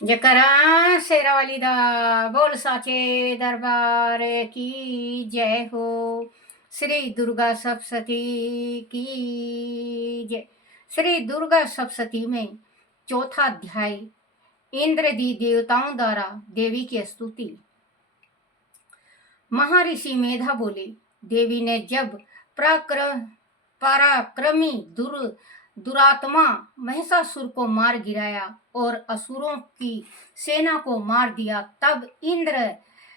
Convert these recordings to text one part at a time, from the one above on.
जकरा शेरावाली दा बोल साचे दरबार की जय हो। श्री दुर्गा सप्तशती की जय। श्री दुर्गा सप्तशती में चौथा अध्याय इंद्रदी देवताओं द्वारा देवी की स्तुति। महर्षि मेधा बोले, देवी ने जब पराक्रमी दुरात्मा महिषासुर को मार गिराया और असुरों की सेना को मार दिया, तब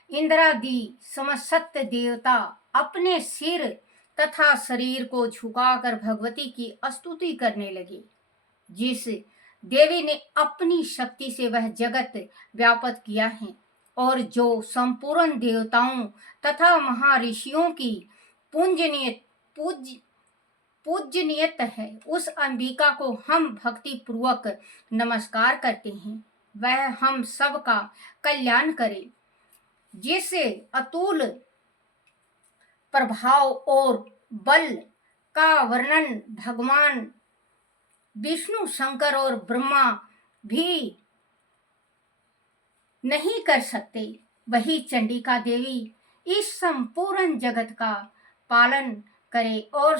इंद्रादि समस्त देवता अपने सिर तथा शरीर को झुकाकर भगवती की स्तुति करने लगे। जिस देवी ने अपनी शक्ति से वह जगत व्याप्त किया है और जो संपूर्ण देवताओं तथा महर्षियों की पूजनीयत है, उस अंबिका को हम भक्ति पूर्वक नमस्कार करते हैं। वह हम सब का कल्याण करे। जिससे अतुल प्रभाव और बल का वर्णन भगवान विष्णु, शंकर और ब्रह्मा भी नहीं कर सकते, वही चंडिका देवी इस संपूर्ण जगत का पालन करे और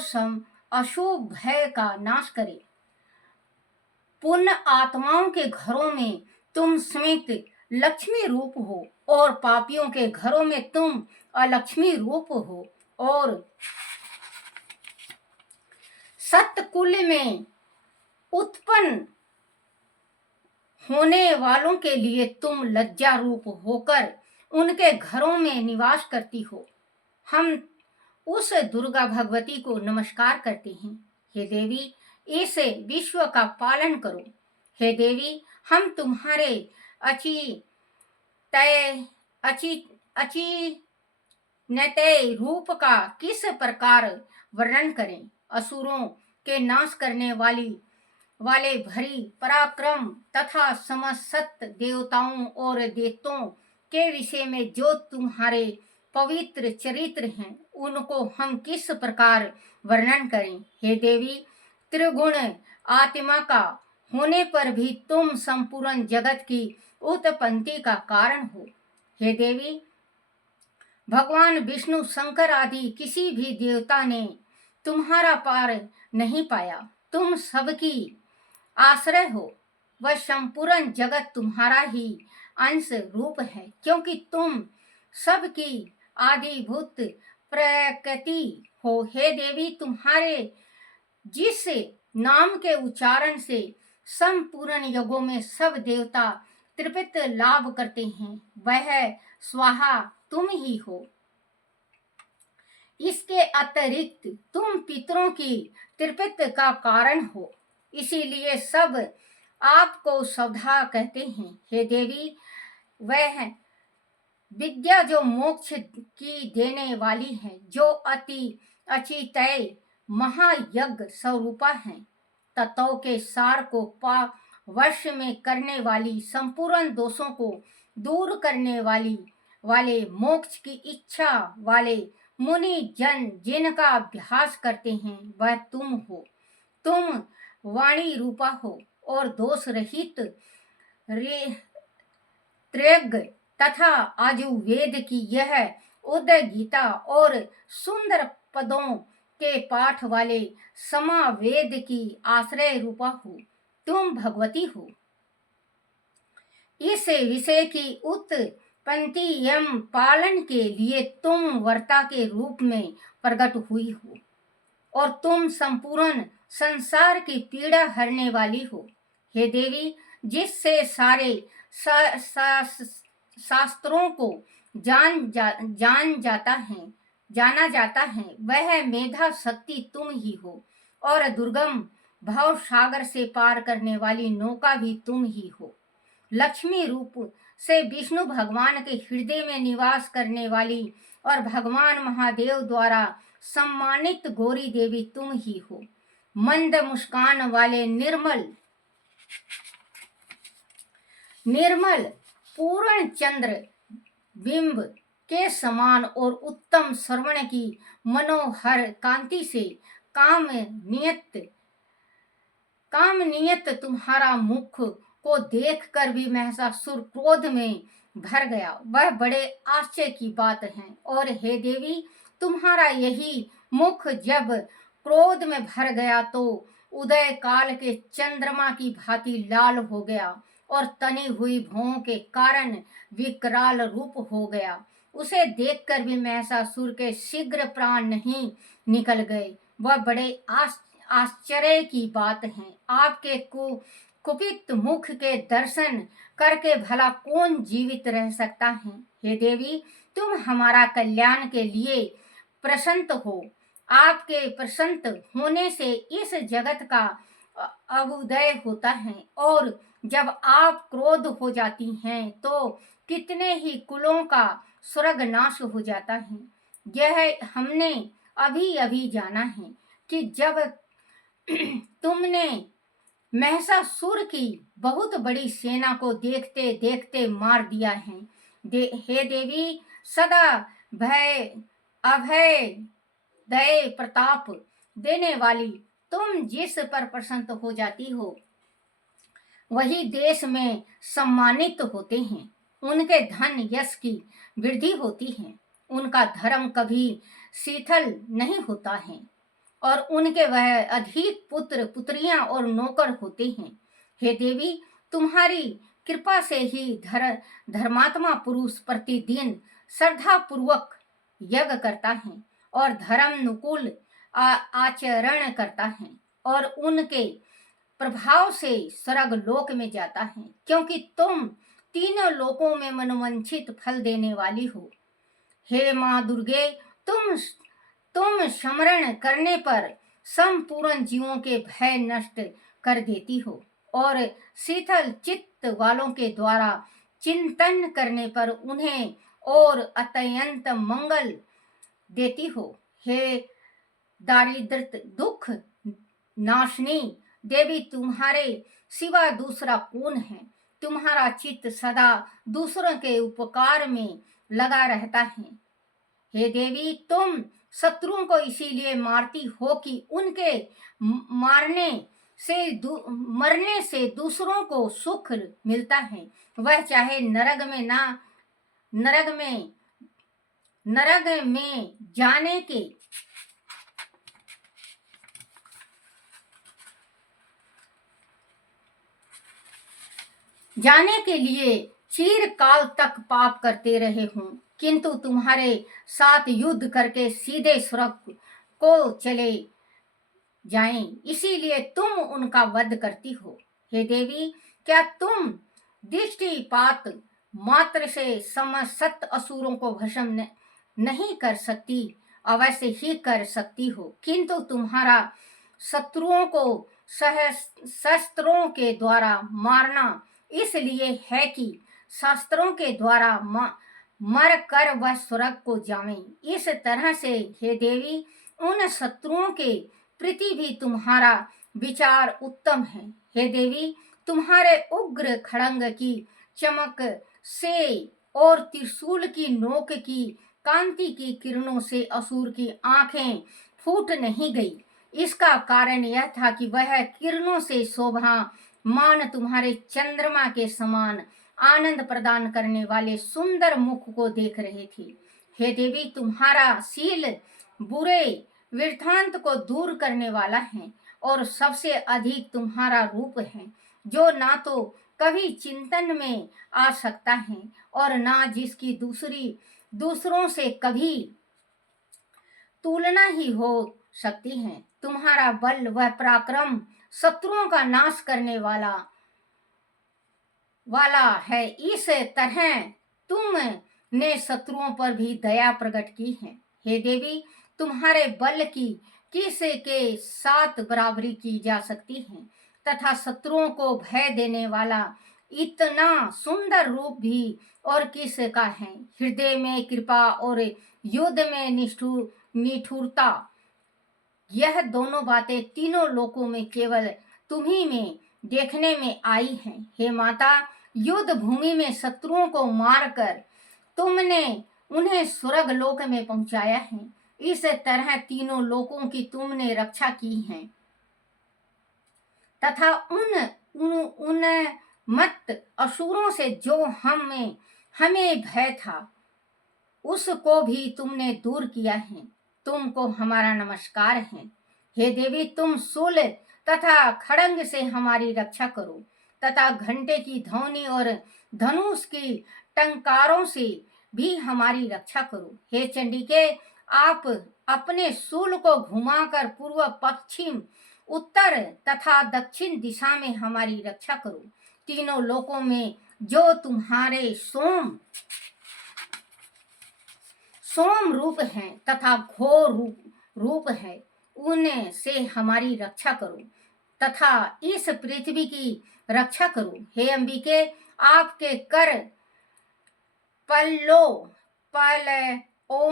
अशुभ भय का नाश करे। पुण्य आत्माओं के घरों में तुम समेत लक्ष्मी रूप हो और पापियों के घरों में तुम अलक्ष्मी रूप हो, और सतकुल में उत्पन्न होने वालों के लिए तुम लज्जा रूप होकर उनके घरों में निवास करती हो। हम उस दुर्गा भगवती को नमस्कार करते हैं। हे देवी, इस विश्व का पालन करो। हे देवी, हम तुम्हारे अचिन्त्य रूप का किस प्रकार वर्णन करें। असुरों के नाश करने वाले भरी पराक्रम तथा समस्त देवताओं और दैत्यों के विषय में जो तुम्हारे पवित्र चरित्र हैं, उनको हम किस प्रकार वर्णन करें। हे देवी, त्रिगुण आत्मा का होने पर भी तुम संपूर्ण जगत की उत्पत्ति का कारण हो। हे देवी, भगवान विष्णु, शंकर आदि किसी भी देवता ने तुम्हारा पार नहीं पाया। तुम सबकी आश्रय हो। वह संपूर्ण जगत तुम्हारा ही अंश रूप है, क्योंकि तुम सबकी आदिभूत प्रकृति हो। हे देवी, तुम्हारे जिस नाम के उच्चारण से संपूर्ण युगों में सब देवता तृप्ति लाभ करते हैं, वह स्वाहा तुम ही हो। इसके अतिरिक्त तुम पितरों की तृप्ति का कारण हो, इसीलिए सब आपको सौधा कहते हैं। हे देवी, वह विद्या जो मोक्ष की देने वाली है, जो अति अचिंत्य महायज्ञ स्वरूपा है, तत्व के सार को वश में करने वाली, संपूर्ण दोषों को दूर करने वाले मोक्ष की इच्छा वाले मुनि जन जिनका अभ्यास करते हैं, वह तुम हो। तुम वाणी रूपा हो और दोष रहित त्रैग तथा आयुर्वेद की यह उदय गीता और सुंदर पदों के पाठ वाले समावेद की आश्रय रूपा हो। तुम भगवती हो। इस विषय की उत्पत्ति एवं पालन के लिए तुम वर्ता के रूप में प्रकट हुई हो, और तुम संपूर्ण संसार की पीड़ा हरने वाली हो। हे देवी, जिससे सारे शास्त्रों को जाना जाता है, वह मेधा शक्ति तुम ही हो, और दुर्गम भव सागर से पार करने वाली नौका भी तुम ही हो। लक्ष्मी रूप से विष्णु भगवान के हृदय में निवास करने वाली और भगवान महादेव द्वारा सम्मानित गौरी देवी तुम ही हो। मंद मुस्कान वाले निर्मल पूर्ण चंद्र बिंब के समान और उत्तम श्रवण की मनोहर कांति से काम नियत तुम्हारा मुख को देखकर भी महिषासुर क्रोध में भर गया। वह बड़े आश्चर्य की बात है। और हे देवी, तुम्हारा यही मुख जब क्रोध में भर गया तो उदय काल के चंद्रमा की भांति लाल हो गया और तनी हुई भौं के कारण विकराल रूप हो गया। उसे देखकर भी महिषासुर के शीघ्र प्राण नहीं निकल गए। वह बड़े आश्चर्य की बात है। आपके कुपित मुख के दर्शन करके भला कौन जीवित रह सकता है। हे देवी, तुम हमारा कल्याण के लिए प्रसन्न हो। आपके प्रसन्न होने से इस जगत का अभ्युदय होता है, और जब आप क्रोध हो जाती हैं तो कितने ही कुलों का स्वर्ग नाश हो जाता है। यह हमने अभी अभी जाना है कि जब तुमने महिषासुर की बहुत बड़ी सेना को देखते देखते मार दिया है। हे देवी, सदा भय अभय दया प्रताप देने वाली तुम जिस पर प्रसन्न हो जाती हो, वही देश में सम्मानित होते हैं। उनके धन यश की वृद्धि होती है। उनका धर्म कभी शिथिल नहीं होता है, और उनके वह अधिक पुत्र पुत्रियां और नौकर होते हैं। हे देवी, तुम्हारी कृपा से ही धर्मात्मा पुरुष प्रतिदिन श्रद्धा पूर्वक यज्ञ करता है और धर्मानुकूल आचरण करता है, और उनके प्रभाव से स्वर्ग लोक में जाता है, क्योंकि तुम तीनों लोकों में मनोवांछित फल देने वाली हो। हे माँ दुर्गे, तुम स्मरण करने पर संपूर्ण जीवों के भय नष्ट कर देती हो, और शीतल चित्त वालों के द्वारा चिंतन करने पर उन्हें और अत्यंत मंगल देती हो। हे दारिद्र्य दुख नाशनी देवी, तुम्हारे सिवा दूसरा कौन है। तुम्हारा चित्त सदा दूसरों के उपकार में लगा रहता है। हे देवी, तुम शत्रुओं को इसीलिए मारती हो कि उनके मरने से दूसरों को सुख मिलता है। वह चाहे नरक में जाने के लिए चिरकाल तक पाप करते रहे हों, किंतु तुम्हारे साथ युद्ध करके सीधे स्वर्ग को चले जाएं, इसीलिए तुम उनका वध करती हो। हे देवी, क्या तुम दृष्टिपात मात्र से समस्त असुरों को भस्म नहीं कर सकती? अवश्य ही कर सकती हो, किंतु तुम्हारा शत्रुओं को शस्त्रों के द्वारा मारना इसलिए है कि शास्त्रों के द्वारा मर कर वह स्वर्ग को जावें। इस तरह से हे देवी, उन शत्रुओं के प्रति भी तुम्हारा विचार उत्तम है। हे देवी, तुम्हारे उग्र खड़ंग की चमक से और त्रिशूल की नोक की कांति की किरणों से असुर की आंखें फूट नहीं गई। इसका कारण यह था कि वह किरणों से शोभा मान तुम्हारे चंद्रमा के समान आनंद प्रदान करने वाले सुंदर मुख को देख रहे थे। हे देवी, तुम्हारा शील बुरे वृत्तांत को दूर करने वाला है, और सबसे अधिक तुम्हारा रूप है, जो ना तो कभी चिंतन में आ सकता है और ना जिसकी दूसरों से कभी तुलना ही हो सकती है। तुम्हारा बल व पराक्रम शत्रुओं का नाश करने वाला है। इस तरह तुमने शत्रुओं पर भी दया प्रकट की है। हे देवी, तुम्हारे बल की किस के साथ बराबरी की जा सकती है, तथा शत्रुओं को भय देने वाला इतना सुंदर रूप भी और किसका है। हृदय में कृपा और युद्ध में निष्ठुरता, यह दोनों बातें तीनों लोकों में केवल तुम्ही में देखने में आई हैं। हे माता, युद्ध भूमि में शत्रुओं को मारकर तुमने उन्हें स्वर्ग लोक में पहुंचाया है। इस तरह तीनों लोकों की तुमने रक्षा की है, तथा उन मत असुरों से जो हमें भय था उसको भी तुमने दूर किया है। तुमको हमारा नमस्कार है। हे देवी, तुम शूल तथा खड़ंग से हमारी रक्षा करो तथा घंटे की ध्वनि और धनुष की टंकारों से भी हमारी रक्षा करो। हे चंडिके, आप अपने शूल को घुमाकर पूर्व, पश्चिम, उत्तर तथा दक्षिण दिशा में हमारी रक्षा करो। तीनों लोकों में जो तुम्हारे सोम रूप हैं तथा घोर रूप है, उनसे हमारी रक्षा करो तथा इस पृथ्वी की रक्षा करो। हे अंबिके, आपके कर पलों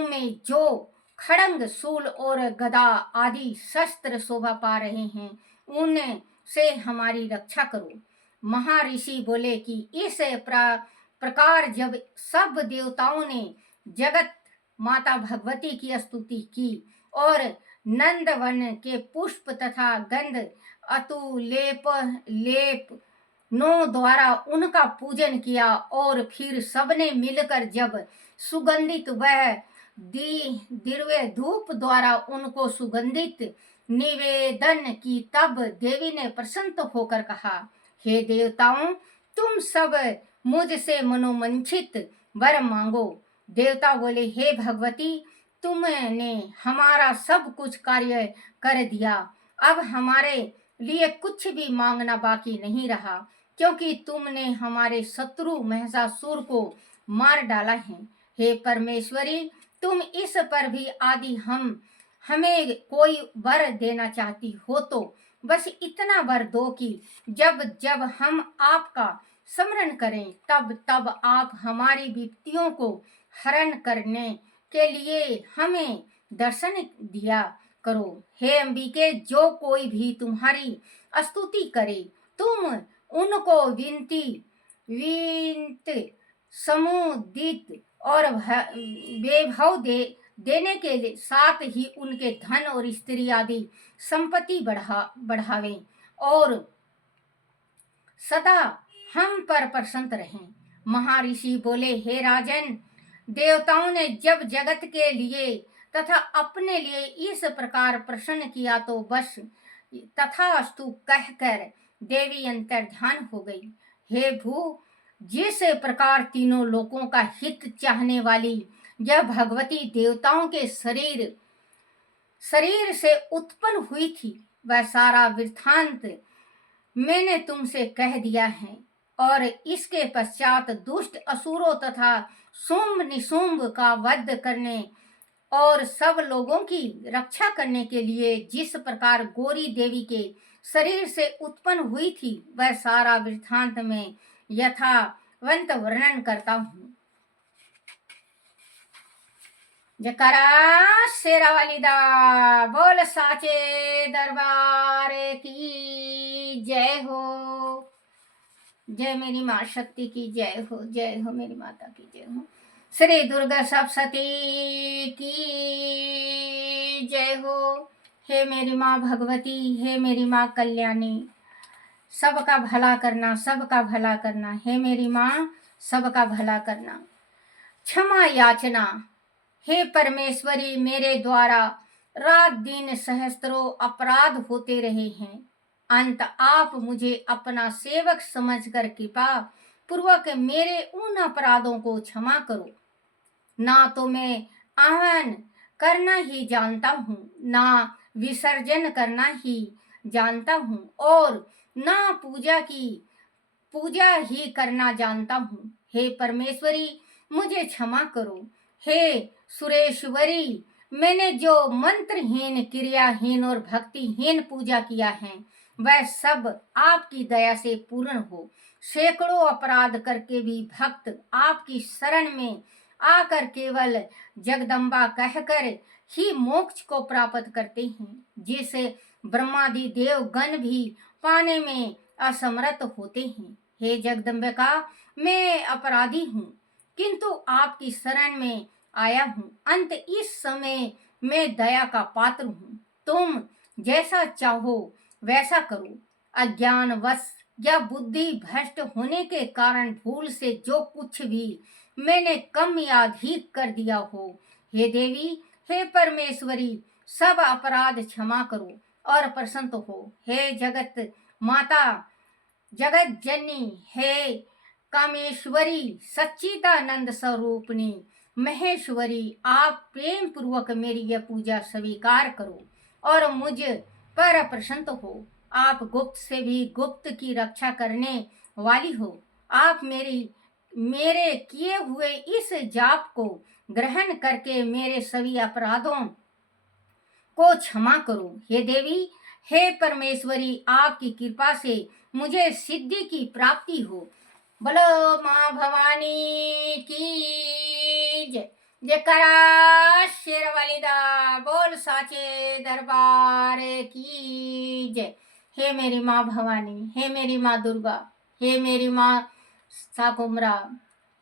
में जो खड़ंग, शूल और गदा आदि शस्त्र शोभा पा रहे हैं, उनसे हमारी रक्षा करो। महर्षि बोले कि इस प्रकार जब सब देवताओं ने जगत माता भगवती की स्तुति की और नंदवन के पुष्प तथा गंध लेप नो द्वारा उनका पूजन किया और फिर सबने मिलकर जब सुगंधित वह दिव्य धूप द्वारा उनको सुगंधित निवेदन की, तब देवी ने प्रसन्न होकर कहा, हे देवताओं, तुम सब मुझसे मनोमंचित वर मांगो। देवता बोले, हे भगवती, तुमने हमारा सब कुछ कार्य कर दिया। अब हमारे लिए कुछ भी मांगना बाकी नहीं रहा, क्योंकि तुमने हमारे शत्रु महिषासुर को मार डाला है। हे परमेश्वरी, तुम इस पर भी आदि हमें कोई वर देना चाहती हो तो बस इतना वर दो कि जब जब हम आपका स्मरण करें तब तब आप हमारी विपत्तियों को हरण करने के लिए हमें दर्शन दिया करो। हे अंबिके, जो कोई भी तुम्हारी स्तुति करे तुम उनको विंत समुदित और वैभव देने के साथ ही उनके धन और स्त्री आदि संपत्ति बढ़ावे और सदा हम पर प्रसन्न रहें। महर्षि बोले, हे राजन, देवताओं ने जब जगत के लिए तथा अपने लिए इस प्रकार प्रसन्न किया तो बस तथास्तु कहकर देवी अंतर्ध्यान हो गई। हे भू, जिस प्रकार तीनों लोकों का हित चाहने वाली यह भगवती देवताओं के शरीर से उत्पन्न हुई थी, वह सारा वृत्तांत मैंने तुमसे कह दिया है। और इसके पश्चात दुष्ट असुरों तथा शुंभ निशुंभ का वध करने और सब लोगों की रक्षा करने के लिए जिस प्रकार गौरी देवी के शरीर से उत्पन्न हुई थी, वह सारा वृत्तांत में यथावंत वर्णन करता हूँ। जकरा शेरा वाली दा बोल साचे दरबार की जय हो। जय मेरी माँ शक्ति की जय हो, जय हो मेरी माता की जय हो। श्री दुर्गा सप्तशती की जय हो। हे मेरी माँ भगवती, हे मेरी माँ कल्याणी, सबका भला करना, सबका भला करना। हे मेरी माँ, सबका भला करना। क्षमा याचना। हे परमेश्वरी, मेरे द्वारा रात दिन सहस्त्रों अपराध होते रहे हैं, अंत आप मुझे अपना सेवक समझकर कृपा पूर्वक मेरे उन अपराधों को क्षमा करो। ना तो मैं आह्वान करना ही जानता हूँ, ना विसर्जन करना ही जानता हूँ, और ना पूजा ही करना जानता हूँ। हे परमेश्वरी, मुझे क्षमा करो। हे सुरेश्वरी, मैंने जो मंत्रहीन, क्रियाहीन और भक्तिहीन पूजा किया है, वह सब आपकी दया से पूर्ण हो। सैकड़ों अपराध करके भी भक्त आपकी शरण में आकर केवल जगदम्बा कहकर ही मोक्ष को प्राप्त करते हैं, जिसे ब्रह्मादि देव गण भी पाने में असमर्थ होते हैं। हे जगदम्बिका, मैं अपराधी हूँ, किंतु आपकी शरण में आया हूँ। अंत इस समय मैं दया का पात्र हूँ। तुम जैसा चाहो वैसा करो। अज्ञानवश या बुद्धि भ्रष्ट होने के कारण भूल से जो कुछ भी मैंने कम या अधिक कर दिया हो, हे देवी, हे परमेश्वरी, सब अपराध क्षमा करो और प्रसन्न हो। हे जगत माता, जगत जननी, हे कामेश्वरी, सच्चिदानंद स्वरूपनी, महेश्वरी, आप प्रेम पूर्वक मेरी यह पूजा स्वीकार करो और मुझ पर प्रसन्न हो। आप गुप्त से भी गुप्त की रक्षा करने वाली हो। आप मेरे किए हुए इस जाप को ग्रहण करके मेरे सभी अपराधों को क्षमा करो। हे देवी, हे परमेश्वरी, आपकी कृपा से मुझे सिद्धि की प्राप्ति हो। बोलो माँ भवानी की जय। जयकारा शेरवाली दा बोल, साचे दरबार की जय। हे मेरी माँ भवानी, हे मेरी माँ दुर्गा, हे मेरी माँ साकुमरा,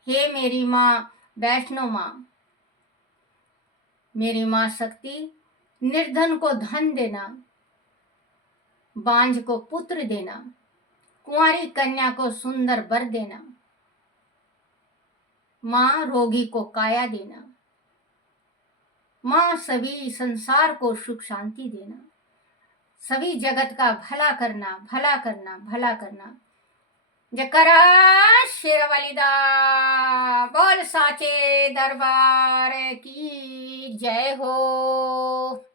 हे मेरी माँ वैष्णो माँ, मेरी माँ शक्ति, निर्धन को धन देना, बांझ को पुत्र देना, कुंवारी कन्या को सुंदर वर देना, माँ रोगी को काया देना, माँ सभी संसार को सुख शांति देना, सभी जगत का भला करना, भला करना, भला करना। जयकारा शेरवाली दा बोल, साचे दरबार की जय हो।